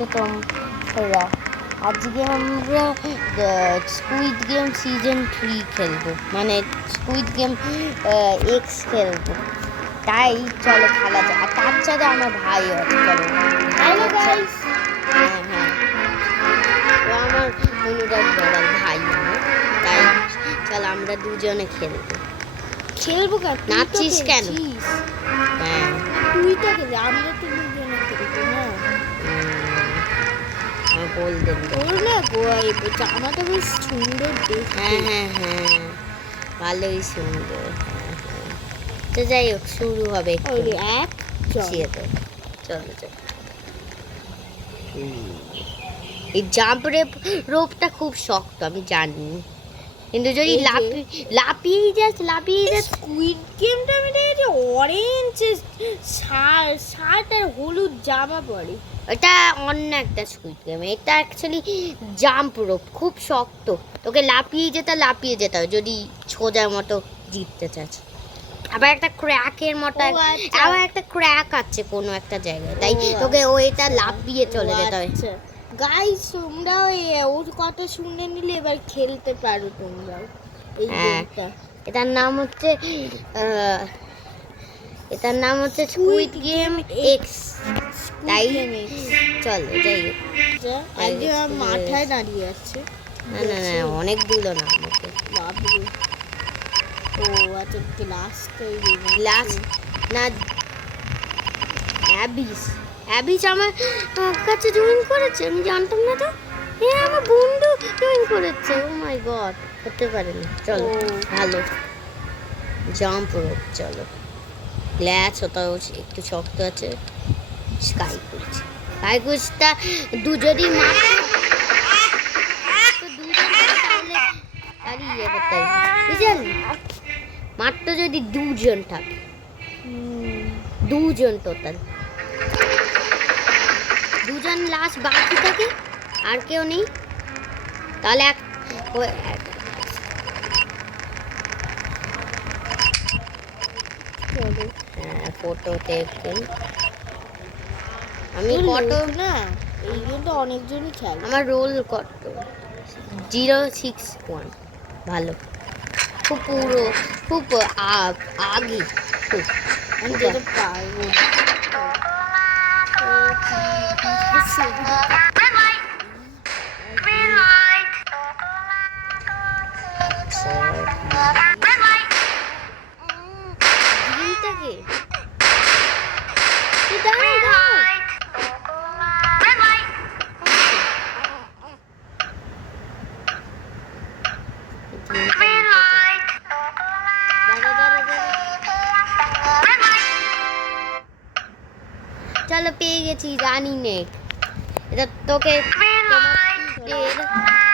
আছো তোমরা? আজকে আমরা স্কুইড গেম সিজন 3 খেলবো, মানে স্কুইড গেম এক্স খেলবো। তাই চলো খেলা যাক। আর তার সাথে আমার ভাই আছে, চলো। Hello guys. হ্যাঁ হ্যাঁ, ও আমার অনুরাগ বড়াল ভাই আমার। তাই চলো আমরা দুজনে খেলবো। খেলবো কেন? নাচছিস কেন? হ্যাঁ, তুই তো খেলি, আমরা তো দুজনে খেলবো না। আমার বল দেন। ওর না জামাটা বেশ সুন্দর দেখতে। হ্যাঁ হ্যাঁ হ্যাঁ, ভালোই সুন্দর। হ্যাঁ হ্যাঁ, তো যাই হোক, শুরু হবে। এক চলো চলো চলো। এই জাম্প রোপটা খুব শক্ত, আমি জানি, কিন্তু যদি লাফিয়ে যাস। স্কুইড গেমটা আমি দেখেছি অরেঞ্জ শার্ট আর হলুদ জামা পরে। এটা অন্য একটা স্কুইড গেম। এটা অ্যাকচুয়ালি জাম্প রোপ, খুব শক্ত। তোকে লাফিয়ে যেতে হবে যদি সোজার মতো জিততে চাস। আবার একটা ক্র্যাকের মতো, আবার একটা ক্র্যাক আছে কোনো একটা জায়গায়, তাই তোকে ওইটা লাফিয়ে চলে যেতে হবে। গাইস, তোমরা ওর কথা শুনে নিলে এবার খেলতে পারো তোমরাও এই গেমটা। এটার নাম হচ্ছে স্কুইড গেম এক্স। তাই চলো যাই হোক। একজন মাথায় দাঁড়িয়ে আছে। না না না, অনেক দূর না আমাকে। বাবরে, ও আচ্ছা, গ্লাস না, অ্যাবিস আমার কাছে জয়েন করেছে, আমি জানতাম না তো। হ্যাঁ, আমার বন্ধু জয়েন করেছে। ও মাই গড, করতে পারেনি। চলো ভালো জাম্প রোপ, চলো। গ্লাস ওটাও একটু শক্ত আছে। স্কাই কুচটা যদি মাত্র যদি দুজন থাকে, দুজন টোটাল, দুজন লাস্ট বাকি থাকে আর কেউ নেই, তাহলে ফটোতে আমি কত না, এই গেমটা অনেকজনই খেলে। আমার রোল কত 061। ভালো, খুব পুরো, খুব আগে, খুব আমি যেটা পারবো। চলো, পেয়ে গেছি রানী নেক। এটা তোকে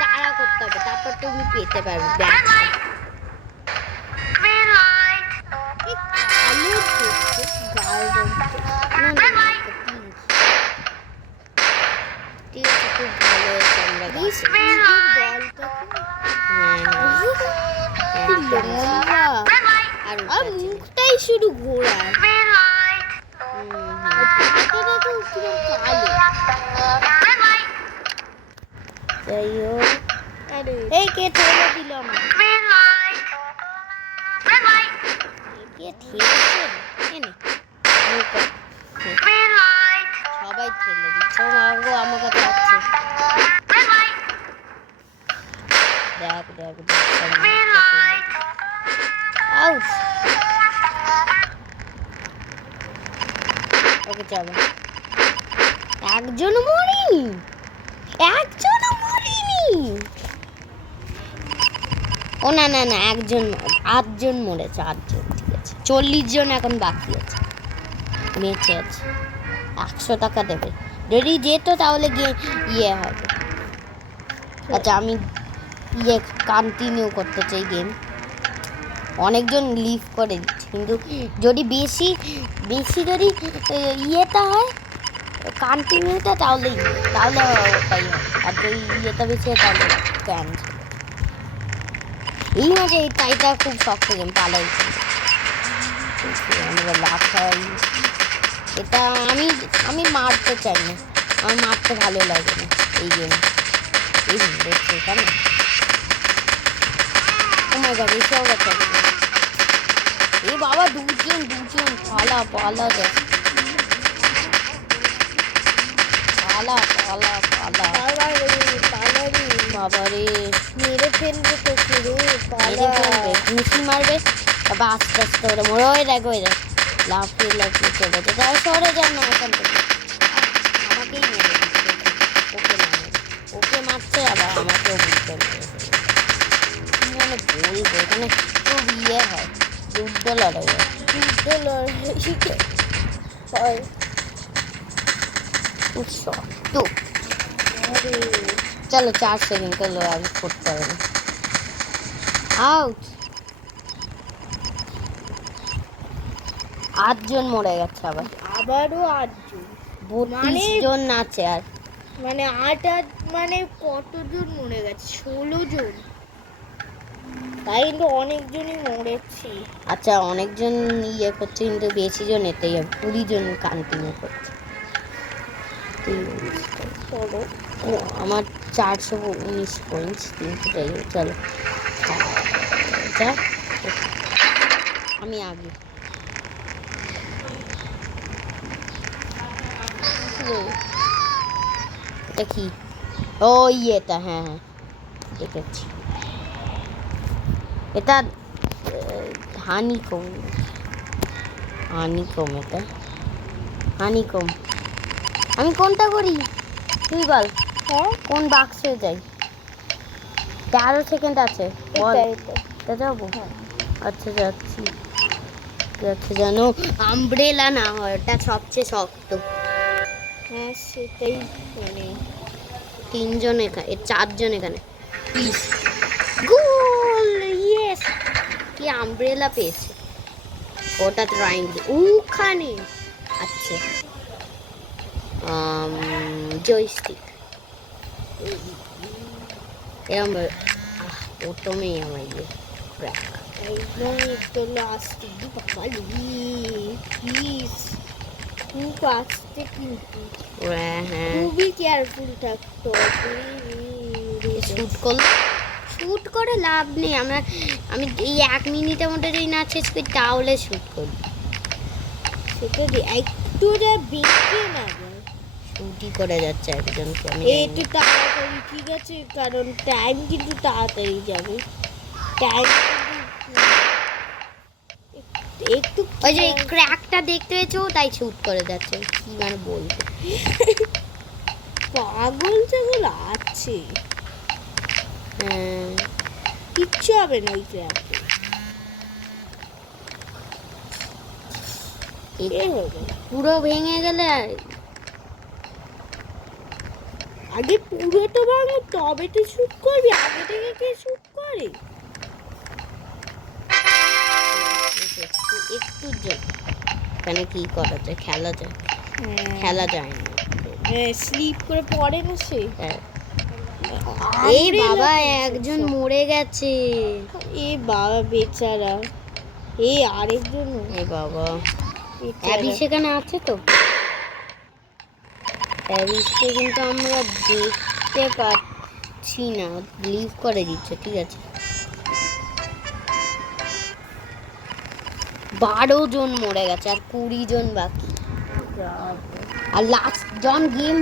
তাড়া করতে হবে, তারপর তুমি পেতে পারবে। ঠিক আছে, খুব ভালো হয়েছে। আমরা আর মুখটাই শুধু ঘোরা। যাই হোক, এই কে ঠেলে দিল আমার? কে ঠেলেছে? সবাই ঠেলে দিচ্ছে। আমার কাছে আসছে। দেখ আউট। ওকে চলো। একজন মরিনি। ও না না না, 8জন মরেছে। 8জন, ঠিক আছে। 40 জন এখন বাকি আছে, বেঁচে আছে। 100 টাকা দেবে যদি যেত, তাহলে গিয়ে হবে। আচ্ছা, আমি কন্টিনিউ করতে চাই গেম। অনেকজন লিভ করে দিচ্ছে, কিন্তু যদি বেশি যদি ইয়েটা হয়, কন্টিনিউটা, তাহলে ওটাই হয়। আর যদি ইয়েটা বেশি হয়, তাহলে ক্যান্সেল। এই মাঝে এই টাইটা খুব শক্ত গেম, পালাই আমরা লাফাই। এটা আমি মারতে চাই না, আমার মারতে ভালো লাগে না এই গেম। এই দেখছি এখানে ও মাই গড এসেও গেছে। এ বাবা দুজন পালা যায়, পালা বাবা রে মেরে ফেলবে তো পুরো মেরে ফেলবে, ঘুষি মারবে, তারপর আস্তে আস্তে করে মরে ওই দেখ লাফিয়ে চলে যেতে। আর সরে যায় না এখান থেকে, আমাকেই মেরে দিচ্ছে, ওকে না মেরে। ওকে মারছে আবার আমাকেও বুঝতে মেরেছে। কি মানে বলবো, এখানে খুব ইয়ে হয়, যুদ্ধ লড়াই হয়। হয় খুব শক্ত। চলো 4 সেকেন্ড চলো, আমি করতে হবে না। আউট। 8 জন মরে গেছে আবারও 8 জন, 32 জন আছে আর মানে 8 মানে কতজন মরে গেছে? 16 জন। তাই কিন্তু অনেকজনই মরেছে। আচ্ছা অনেকজন ইয়ে করছে কিন্তু বেশি জন এতেই 20 জন কন্টিনিউ করছে। চলো আমার 419 পয়েন্টস 300 চলো যা, আমি আগে। এটা কি? ও ইয়েটা, হ্যাঁ দেখেছি। এটা হানিকম, এটা হানিকম। আমি কোনটা করি তুই বল? হ্যাঁ কোন বাক্সে যাই? 13 সেকেন্ড আছে, বল। এটা যাবো? আচ্ছা যাচ্ছি। জানো আমব্রেলা না হয় ওটা সবচেয়ে শক্ত। হ্যাঁ সেটাই, মানে 3 জন এখানে, 4 জন এখানে। গোল, ইয়েস! কি আমব্রেলা পেয়েছে ওটা, ট্রায়াঙ্গেল ওখানে। আচ্ছা জয়স্টিক এরম প্রথমেই আমার ইয়ে একদম একটু লাস্টে বাবালি প্লিজ খুব আসতে, কিন্তু হ্যাঁ খুবই কেয়ারফুল থাকতো। শুট করে লাভ নেই। আমি এই 1 মিনিটের মধ্যে যদি না শেষ করি তাহলে শুট করি। সেটা একটু বেঁকে না যায়, শুটই করে যাচ্ছে একজনকে। আমি একটু তাড়াতাড়ি, ঠিক আছে? কারণ টাইম কিন্তু তাড়াতাড়ি যাবে। টাইম একটু ওই যে ক্র্যাকটা দেখতে পেয়েছো তাই শুট করে যাচ্ছে। কি মানে বলবো, পাগল যেগুলো আছে, হ্যাঁ কিচ্ছু হবে না ওই ক্র্যাকে। পুরো ভেঙে গেলে আগে পুরো তো ভাঙো তবে তো শুট করবি, আগে থেকে কে শুট করে? একটু এখানে কি করা যায়? খেলা যায়? খেলা যায় না। স্লিপ করে পড়ে না সে। এই বাবা একজন মরে গেছে। এ বাবা বেচারা। এই আরেকজন, এ বাবা অ্যাবি সেখানে আছে তো? অ্যাবিসকে কিন্তু আমরা দেখতে পাচ্ছি না, লিভ করে দিচ্ছে। ঠিক আছে 12 জন মরে গেছে আর 20 জন বাকি। আর লাস্ট যখন গেম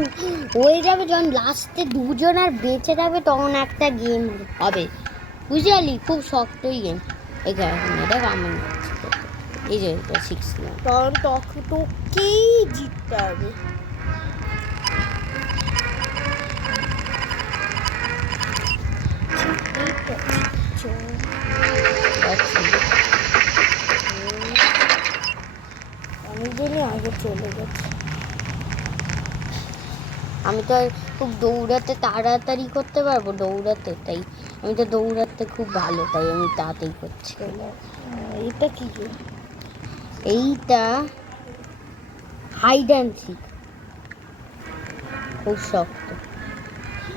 হয়ে যাবে, যখন লাস্টে 2 জন আর বেঁচে যাবে তখন একটা গেম হবে, বুঝলি? খুব শক্তই গেম। এখানে দেখ আমি এই যে 6 কারণ তোকেই জিততে হবে। অনেকজনই আগে চলে গেছে। আমি তো খুব দৌড়াতে তাড়াতাড়ি করতে পারবো, দৌড়াতে, তাই আমি তো দৌড়াতে খুব ভালো, তাই আমি তাড়াতাড়ি করছি। এটা কি? এইটা হাইড অ্যান্ড সিক, খুব শক্ত।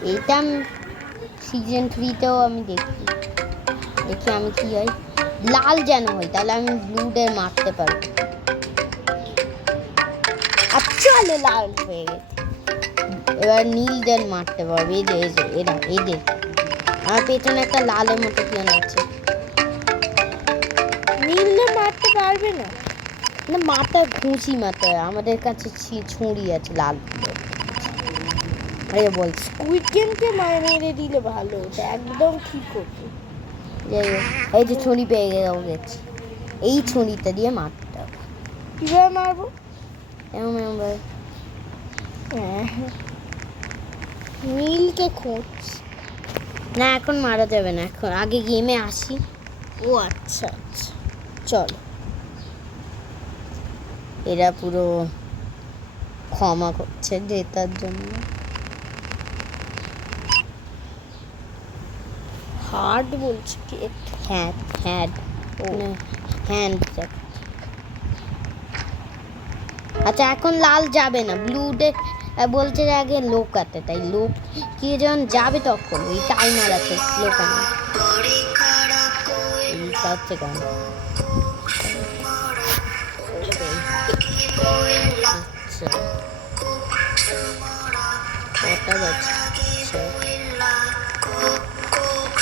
এইটা আমি সিজন 3তেও আমি দেখি আমি কি হয়, লাল যেন হয়, তাহলে আমি ব্লুডের মারতে পারবো। আচ্ছা লাল হয়ে গেছে। এবার নীলদের মারতে পারবে। এই যে এরা এদের। আমার পেছনে একটা লালের মতো প্লেন আছে। নীলটা মারতে পারবে না। না মাথায় ঘুষি মারতে হয়। আমাদের কাছে ছুরি আছে লাল। আরে বলছি স্কুইড গেমকে মেরে দিলে ভালো হতো, একদম ঠিক হতো। যাই হোক, এই যে ছুরি পেয়ে গেছি। এই ছুরিটা দিয়ে মারতে হবে। কিভাবে মারবো? এরম এরম ভাবে। নীলকে খোঁজ। না এখন মারা যাবে না, এখন আগে গেমে আসি। ও আচ্ছা আচ্ছা, চলো। এরা পুরো ক্ষমা করছে জেতার জন্য। হার্ড বলছি কি? হ্যাঁ হ্যাঁ ও হ্যান্ড। আচ্ছা এখন লাল যাবে না, ব্লুতে বলছে যে আগে লোকাতে, তাই লোক কি যখন যাবে তখন ওই টাইমার আছে লোকানো। এইটা হচ্ছে গান। আচ্ছা কটা বাজছে?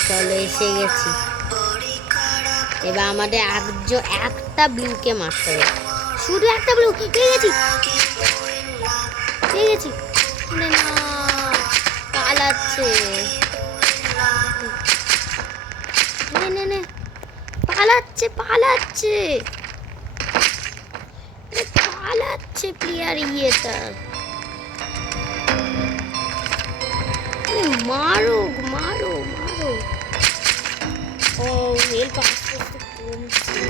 চলো এসে গেছি। এবার আমাদের একটা ব্লুকে মারতে হবে, শুধু একটা ব্লু। পেয়ে গেছি পেয়ে গেছি। না পালাচ্ছে। নে নে নে, পালাচ্ছে পালাচ্ছে পালাচ্ছে প্লেয়ার ইয়েটা। মারো মারো মারো। ও হেল্প আস্তে আস্তে কমছে।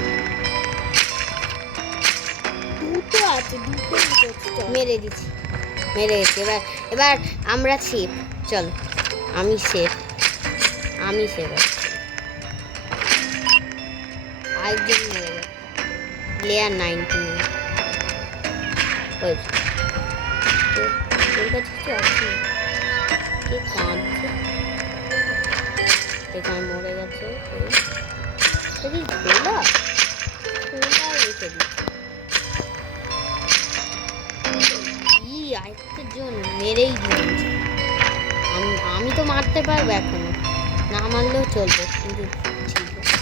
দুটো আছে, দুটো আছে। মেরে দিচ্ছি, মেরে গেছি। এবার এবার আমরা সেফ। চলো আমি সেফ, আমি সেফ আছি। আরেকজন মেরে গেছে, প্লেয়ার 19। হয়েছে তোর কাছে কিছু আছে? কে কাঁদছে? এখানে মরে গেছে। খোলা খোলা রেখে দিচ্ছে। আরেকটা জন মেরেই দিয়েছে। আমি তো মারতে পারবো এখনো, না মারলেও চলবে, কিন্তু ঠিক আছে।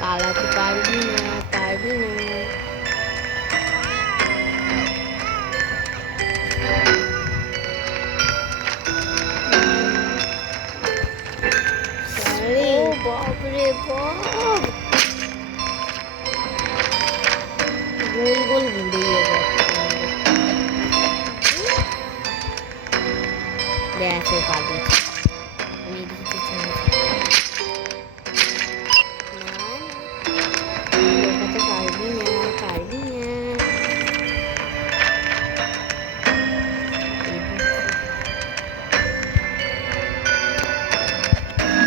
পালাতে পারবি না, পারবি না। ও বাপরে বাপ, গোল গোল ঘুরিয়ে যাচ্ছে। পাবি আমি এদিকে চলেছি। লোকাতে পারবি না, পারবি না।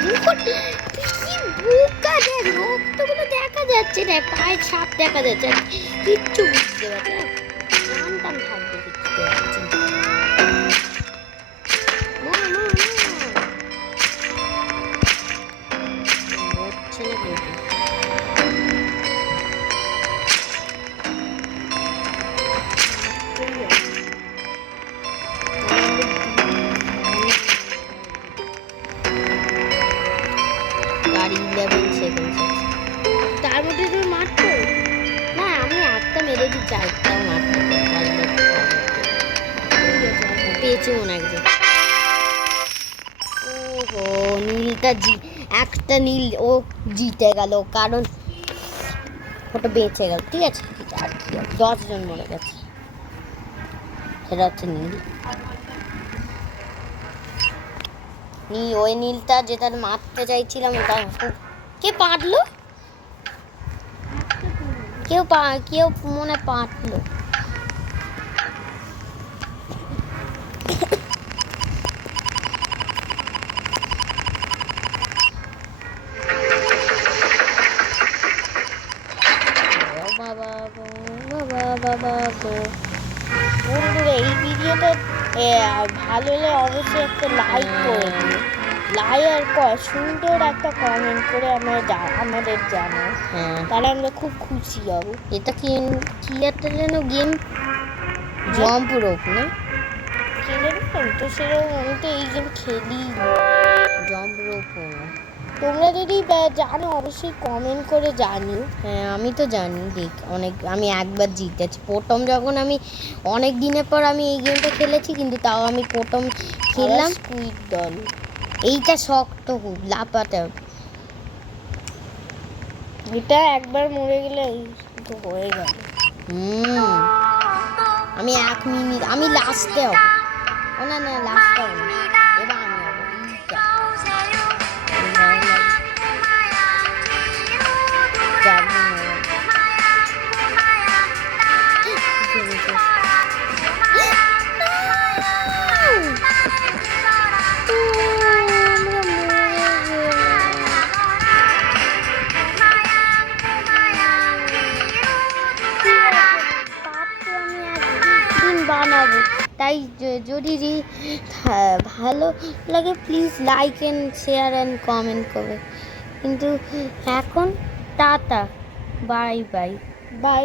কি বোকা, দেখ রক্তগুলো দেখা যাচ্ছে, দেখ পায়ের ছাপ দেখা যাচ্ছে, আর কিচ্ছু বুঝতে পারছি না। টান টান থাকবে কিচ্ছু পারছি না। না, না, না। হচ্ছে না কিন্তু। গাড়ি 11 সেকেন্ড আছে। তার মধ্যে তুমি মারতো? না আমি একটা মেরে দিচ্ছি, আরেকটাও মারতে পারলে পেয়েছি মনে একজন। ওহো নীলটা একটা নীল ও জিতে গেল, কারণ ওটা বেঁচে গেল। ঠিক আছে ঠিক আছে, আর কি 10 জন মরে গেছে। সেটা হচ্ছে নীল। ওই নীলটা যেটা মারতে চাইছিলাম ওটা কে পারলো? কেউ মনে পারলো। বাবা বাবা বাবা বাবা তোমাদের ভালো হলে অবশ্যই একটা লাইক করে দিও, সুন্দর একটা কমেন্ট করে আমাদের জানাও, হ্যাঁ তাহলে আমরা খুব খুশি হব। এটা কি কি একটা যেন গেম, জাম্প রোপ না? কি জানি তো সেরকম, আমি তো এই গেম খেলি। জাম্প রোপ না। তোমরা যদি জানো অবশ্যই কমেন্ট করে জানিও। হ্যাঁ আমি তো জানি, দেখ আমি একবার জিতেছি প্রথম, যখন আমি অনেক দিনের পর আমি এই গেমটা খেলেছি, কিন্তু তাও আমি প্রথম খেললাম। স্কুইড দল এইটা শক্ত খুব, লাফাতে হবে। এটা একবার মরে গেলে এই তো হয়ে গেল। আমি 1 মিনিট, আমি লাস্টে হব। ও না না, লাস্টে হব না, এবার আমি হব এইটা। ভয় লাগে। যাবো না। জমেছে। বানাবো, তাই যদি ভালো লাগে please like and share and comment করবে। কিন্তু এখন টাটা, বাই বাই। বাই।